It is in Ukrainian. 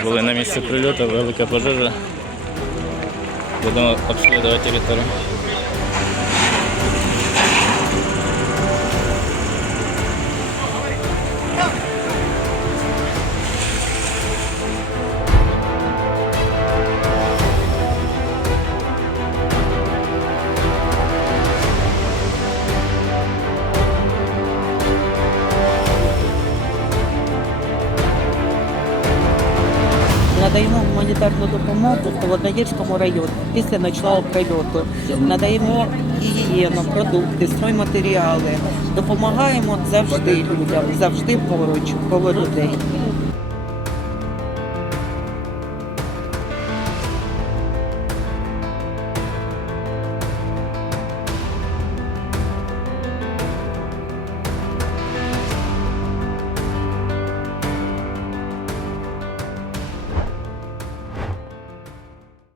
Прибули на місці прильоту, велика пожежа. Будемо обслідувати територію. Надаємо гуманітарну допомогу в Холодноярському районі після ночного прильоту. Надаємо гігієну, продукти, стройматеріали. Допомагаємо завжди людям, завжди поруч, коло.